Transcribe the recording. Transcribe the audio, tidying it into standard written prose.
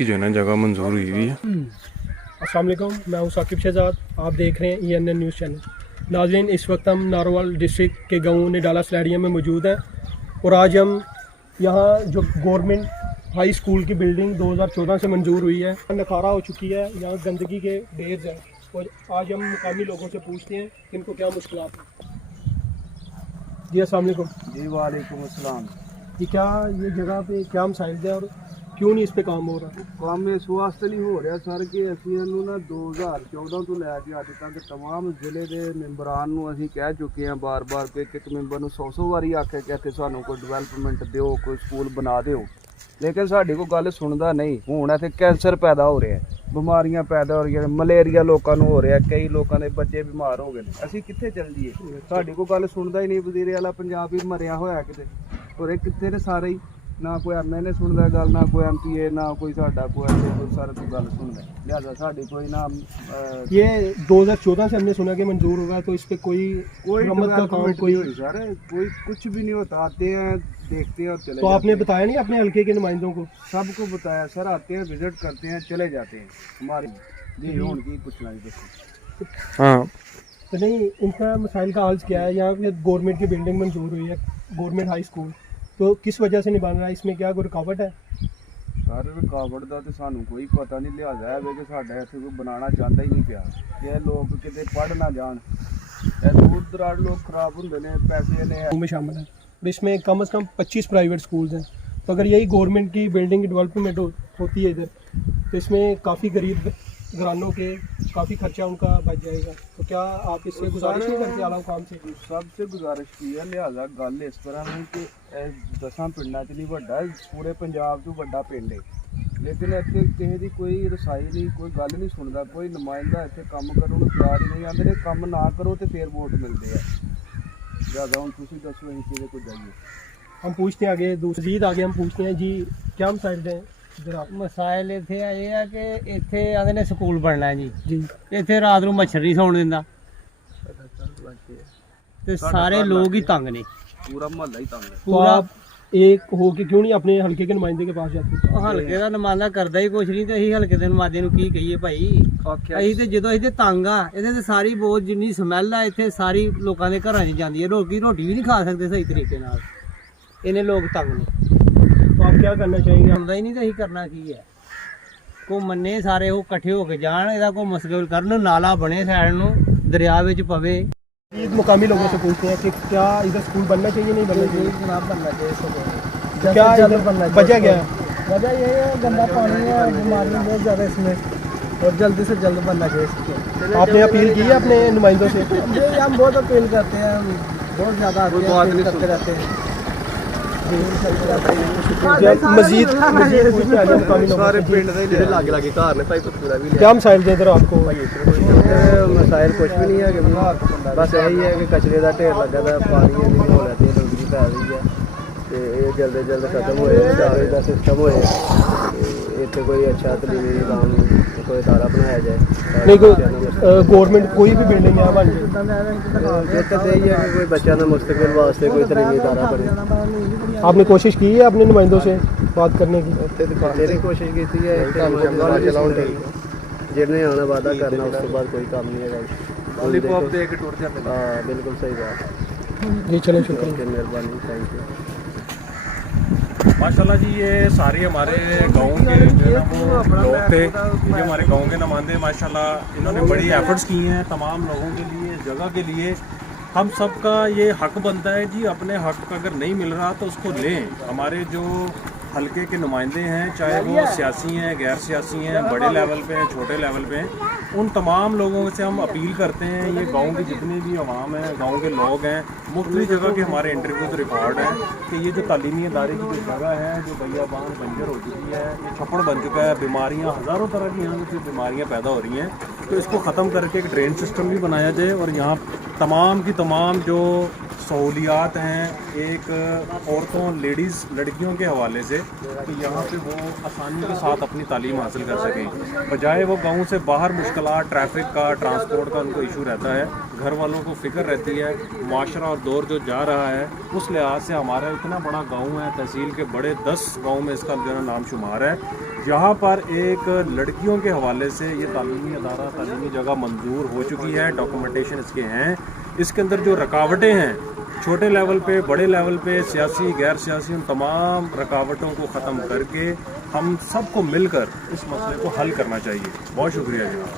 की जो है ना जगह मंजूर हुई हुई है। अस्सलाम वालेकुम, मैं हूं साकिब शहजाद। आप देख रहे हैं ENN न्यूज़ चैनल। नाज़रीन, इस वक्त हम नारोवाल डिस्ट्रिक्ट के गाँव निडाला स्टेडियम में मौजूद हैं और आज हम यहाँ जो गवर्नमेंट हाई स्कूल की बिल्डिंग 2014 से मंजूर हुई है, नखारा हो चुकी है, यहाँ गंदगी के ढेर हैं और आज हम मुकामी लोगों से पूछते हैं कि इनको क्या मुश्किलात हैं। जी अस्सलाम वालेकुम। जी वालेकुम अस्सलाम। कि क्या ये जगह पे क्या मसाइल है और क्यों नहीं इस पे काम हो रहा? काम इस वास्ते नहीं हो ਰਿਹਾ ਸਰ ਕਿ ਅਸੀਂ ਇਹਨੂੰ ਨਾ 2014 ਤੋਂ ਲੈ ਕੇ ਅੱਜ ਤੱਕ तमाम ਜ਼ਿਲ੍ਹੇ ਦੇ ਮੈਂਬਰਾਂ ਨੂੰ ਅਸੀਂ ਕਹਿ ਚੁੱਕੇ ਹਾਂ ਬਾਰ-ਬਾਰ ਕਿ ਇੱਕ ਮੈਂਬਰ ਨੂੰ 100 ਵਾਰੀ ਆਖਿਆ ਕਿ ਇੱਥੇ ਸਾਨੂੰ ਕੋਈ ਡਿਵੈਲਪਮੈਂਟ ਦਿਓ, ਕੋਈ ਸਕੂਲ ਬਣਾ ਦਿਓ, ਲੇਕਿਨ ਸਾਡੀ ਕੋਈ ਗੱਲ ਸੁਣਦਾ ਨਹੀਂ। ਹੁਣ ਇੱਥੇ ਕੈਂਸਰ ਪੈਦਾ ਹੋ ਰਿਹਾ, ਬਿਮਾਰੀਆਂ ਪੈਦਾ ਹੋ ਰਹੀਆਂ, ਮਲੇਰੀਆ ਲੋਕਾਂ ਨੂੰ ਹੋ ਰਿਹਾ, ਕਈ ਲੋਕਾਂ ਦੇ ਬੱਚੇ ਬਿਮਾਰ ਹੋ ਗਏ ਨੇ। ਅਸੀਂ ਕਿੱਥੇ ਚੱਲ ਜਾਈਏ? ਸਾਡੀ ਕੋਈ ਗੱਲ ਸੁਣਦਾ ਹੀ ਨਹੀਂ। ਵਜ਼ੀਰ ਆਲਾ ਪੰਜਾਬ ਹੀ ਮਰਿਆ ਹੋਇਆ ਕਿਤੇ, ਔਰ ਇਹ ਕਿੱਥੇ ਨੇ ਸਾਰੇ ਹੀ। ना कोई MLA सुनता गल, ना कोई MPA, ना कोई साडा कोई सारा कोई गल सुनता। लिहाजा साडी कोई ना ये 2014 से हमने सुना कि मंजूर होगा, तो इस पे कोई मरम्मत का काम कोई सर कोई कुछ भी नहीं होता। आते हैं, देखते हैं और चले तो जाते आपने हैं। बताया नहीं अपने हल्के के नुमाइंदों को? सबको बताया सर, आते हैं, विजिट करते हैं, चले जाते हैं हमारे। जी हुण की पूछना है दसो। हाँ, तो नहीं, इनका मसाइल का हल क्या है? यहाँ पे गवर्नमेंट की बिल्डिंग मंजूर हुई है, गवर्नमेंट हाई स्कूल, तो किस वजह से नहीं बन रहा है? इसमें क्या कोई रुकावट है? सर रुकावट का तो सानू कोई पता नहीं। लिहाजा है कि साडा इत्थे कोई बनाना चाहता ही नहीं पिया। ये लोग किते पढ़ ना जान, दूर दराज लोग खराब होंदे ने, पैसे ने में शामिल है और इसमें कम से कम 25 प्राइवेट स्कूल्स हैं। तो अगर यही गवर्नमेंट की बिल्डिंग की डेवलपमेंट होती है इधर, तो इसमें काफ़ी गरीब घरानों के काफ़ी खर्चा उनका बच जाएगा। तो क्या आप इससे गुजारिश नहीं करते आला काम से? सबसे गुजारिश की है। लिहाजा गल इस तरह है कि 10 पिंडा च नहीं वड्डा, पूरे पंजाब च वड्डा पिंड है, लेकिन इत्थे किसी दी कोई रसाई नहीं, कोई गल नहीं सुनता। कोई नुमाइंदा इत्थे काम करन नूं तैयार ही नहीं। आंदे ने काम ना करो तो फिर वोट मिलते हैं। लिहाजा हुण तुसीं दसो असीं किहदे कोल जाइए? हम पूछते हैं आगे, दूसरी आगे हम पूछते हैं जी क्या मसाइल हैं इधर आप? ਮਸਾਇਲ ਇੱਥੇ ਇਹ ਆ ਕਿ ਇੱਥੇ ਆਂਦੇ ਨੇ ਸਕੂਲ ਬਣਨਾ ਹੈ ਜੀ। जी ਇੱਥੇ ਰਾਤ ਨੂੰ ਮੱਛਰ ਨਹੀਂ ਸੌਣ ਦਿੰਦਾ ਤੇ ਸਾਰੇ ਲੋਕ ਹੀ ਤੰਗ ਨੇ, पूरा महल्ला ही तंग है। तो पूरा आप एक हो के क्यों नहीं अपने हल्के के नुमाइंदे के पास जाते? ਹਲਕੇ ਦਾ ਨੁਮਾਇੰਦਾ ਕਰਦਾ ਹੀ ਕੁਛ ਨਹੀਂ ਤੇ ਅਸੀਂ ਹਲਕੇ ਦੇ ਨੁਮਾਇੰਦੇ ਨੂੰ ਕੀ ਕਹੀਏ ਭਾਈ? ਅਸੀਂ ਤੇ ਜਦੋਂ ਅਸੀਂ ਤੇ ਤੰਗ ਆ, ਇਹਦੇ ਤੇ ਸਾਰੀ ਬਹੁਤ ਜਿੰਨੀ ਸਮੈਲ ਆ ਇੱਥੇ ਸਾਰੀ ਲੋਕਾਂ ਦੇ ਘਰਾਂ 'ਚ ਜਾਂਦੀ ਹੈ। ਰੋਟੀ ਵੀ ਨਹੀਂ ਖਾ ਸਕਦੇ ਸਹੀ ਤਰੀਕੇ ਨਾਲ, ਇਹਨੇ ਲੋਕ ਤੰਗ ਨੇ। तो आप क्या करना चाहेंगे? ਹੁੰਦਾ ਹੀ ਨਹੀਂ ਤੇ ਅਸੀਂ ਕਰਨਾ ਕੀ ਹੈ? ਕੋ ਮੰਨੇ ਸਾਰੇ ਉਹ ਇਕੱਠੇ ਹੋ ਕੇ ਜਾਣ, ਇਹਦਾ ਕੋਈ ਮਸਲਾ ਕਰਨ, ਨਾਲਾ बने साइड ਨੂੰ दरिया ਵਿੱਚ ਪਵੇ। मुकामी लोगों से पूछते हैं कि क्या इधर स्कूल बनना चाहिए नहीं बनना चाहिए? जनाब बनना चाहिए। क्या वजह क्या है? वजह ये है गंदा पानी है, बीमारियाँ बहुत ज़्यादा इसमें, और जल्दी से जल्द बनना चाहिए। आपने अपील की है अपने नुमाइंदों से? ये हम बहुत अपील करते हैं, बहुत ज़्यादा अपील करते रहते हैं। मजीद पूछते हैं मुकामी लोगों सारे से। पिंड दे ਜਿਹੜੇ ਲਾਗੇ ਲਾਗੇ ਘਰ ਨੇ ਭਾਈ ਪੂਰਾ ਵੀ क्या मसाइल थे इधर आपको? ਮਸਾਇਲ ਕੁਝ ਵੀ ਨਹੀਂ ਹੈ ਕਿ ਬਸ ਇਹੀ ਹੈ ਕਿ ਕਚਰੇ ਦਾ ਢੇਰ ਲੱਗਾ ਦਾ, ਪਾਣੀ ਦੀ ਹੋ ਰਹੀ ਹੈ, ਲੋਕੀ ਪੈ ਰਹੀ ਹੈ ਤੇ ਇਹ ਜਲਦ ਜਲਦ ਖਤਮ ਹੋਏ, ਸਾਰੇ ਦਾ ਸਿਸਟਮ ਹੋਏ, ਇੱਥੇ ਕੋਈ ਅੱਛਾ ਤਲੀਮੀ ਨਿਜ਼ਾਮ ਕੋਈ ਅਦਾਰਾ ਬਣਾਇਆ ਜਾਏ। नहीं गवर्नमेंट कोई भी बिल्डिंग है बन जाए। ਇੱਕ ਤਾਂ ਇਹ ਹੈ ਕਿ ਕੋਈ ਬੱਚਿਆਂ ਦਾ ਮੁਸਤਕਬਲ ਵਾਸਤੇ ਕੋਈ ਤਲੀਮੀ ਅਦਾਰਾ ਬਣੇ। आपने कोशिश की है अपने नुमाइंदों से बात करने की? ਉੱਥੇ ਬਥੇਰੀ ਕੋਸ਼ਿਸ਼ ਕੀਤੀ ਹੈ, ਜਿਹਨੇ ਆਉਣਾ ਵਾਅਦਾ ਕਰਨਾ ਉਸ ਤੋਂ ਬਾਅਦ ਕੋਈ ਕੰਮ ਨਹੀਂ ਹੈਗਾ। ਲੋਲੀਪੌਪ ਦੇ ਕੇ ਟੁੱਟ ਜਾਂਦੇ। ਹਾਂ ਬਿਲकुल सही बात। जी चलो शुक्रिया। ओके मेहरबानी, थैंक यू। माशाल्लाह जी, ये सारे हमारे गांव के जो है ना वो लोग थे, ये हमारे गांव के नुमाइंदे माशाल्लाह इन्होंने बड़ी एफर्ट्स की हैं तमाम लोगों के लिए, जगह के लिए। हम सब का ये हक बनता है जी, अपने हक अगर नहीं मिल रहा तो उसको लें। हमारे जो हल्के के नुमाइंदे हैं, चाहे वो सियासी हैं, गैर सियासी हैं, बड़े लेवल पे हैं, छोटे लेवल पे हैं, उन तमाम लोगों से हम अपील करते हैं, ये गांव की जितनी भी आवाम है, गांव के लोग हैं, मुख्तलिफ जगह के हमारे इंटरव्यूज़ रिकॉर्ड हैं कि ये जो तालीमी इदारे की जो जगह है, जो बैयाबान बंजर हो चुकी है, ये छप्पड़ बन चुका है, बीमारियाँ हज़ारों तरह की यहाँ से बीमारियाँ पैदा हो रही हैं, तो इसको ख़त्म करके एक ड्रेन सिस्टम भी बनाया जाए और यहाँ तमाम की तमाम जो सहूलियात हैं एक औरतों, लेडीज़, लड़कियों के हवाले से, तो यहाँ पे वो आसानी के साथ अपनी तालीम हासिल कर सकें, बजाय वो गाँव से बाहर मुश्किलात, ट्रैफिक का, ट्रांसपोर्ट का उनको इशू रहता है। घर वालों को फिक्र रहती है, माशरा और दौर जो जा रहा है उस लिहाज से हमारा इतना बड़ा गांव है, तहसील के बड़े 10 गांव में इसका जो है नाम शुमार है। यहाँ पर एक लड़कियों के हवाले से ये तालीमी अदारा, तालीमी जगह मंजूर हो चुकी है, डॉक्यूमेंटेशन इसके हैं। इसके अंदर जो रुकावटें हैं छोटे लेवल पे, बड़े लेवल पे, सियासी गैर सियासी, उन तमाम रुकावटों को ख़त्म करके हम सबको मिलकर इस मसले को हल करना चाहिए। बहुत शुक्रिया जनाब।